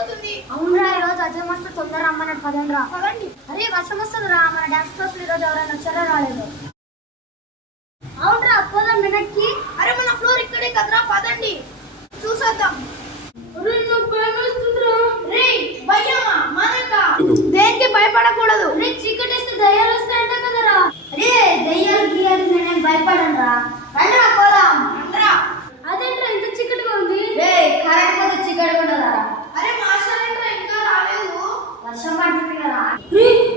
అవుతుంది. అవునరా ఈరోజు అజయ్ మాస్టర్ తొందర రమ్మన్నాడు పదండ్రా. పదండి. అరే వర్షం వస్తుంది రా, మన డాన్స్ క్లాస్ ఈరోజు ఎవరైనా వచ్చారో రాలేదు. అవునరా పోదాం వెనక్కి. అరే మన ఫ్లోర్ ఇక్కడే కదరా, పదండి చూసేద్దాం. దేనికి భయపడకూడదు. చీకటేస్తే దయ్యాలు వస్తాయంట కదరా. అరే దయ్యాలు గీయాలు నేనేం భయపడను రా. రండిరా పోదాం. అదేంట్రా ఇంత చీకటిగా ఉంది. కరెంట్ పోతే చీకటి ఉండదా. అరే మాస్టర్ ఏంట్రా ఇంకా రాలేదు. వర్షం పడుతుంది కదా.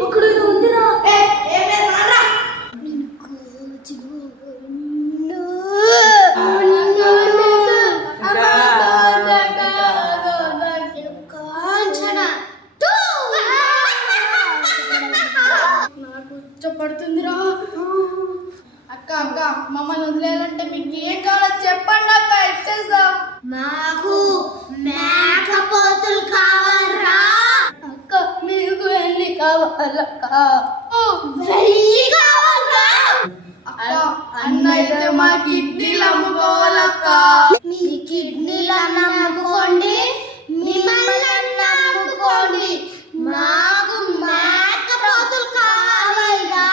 అక్కడ ఏదో ఉందిరా. ఏం లేదు రా. పడుతుందిరా. అక్క అక్క మమ్మల్ని వదిలేయాలంటే మీకు ఏం కావాలో చెప్పండి అక్క, ఇచ్చేస్తా. నాకు మేకపోతులు కావాలరా. అక్క మీకు ఎన్ని కావాలక్క? 1000 కావాలరా. అక్క అన్న అయితే మా కిడ్నీలు అమ్ముకోవాలక్క. మీ కిడ్నీలు అమ్ముకోండి, మిమ్మల్ని అమ్ముకోండి, నాకు మేకపోతులు కావాలరా.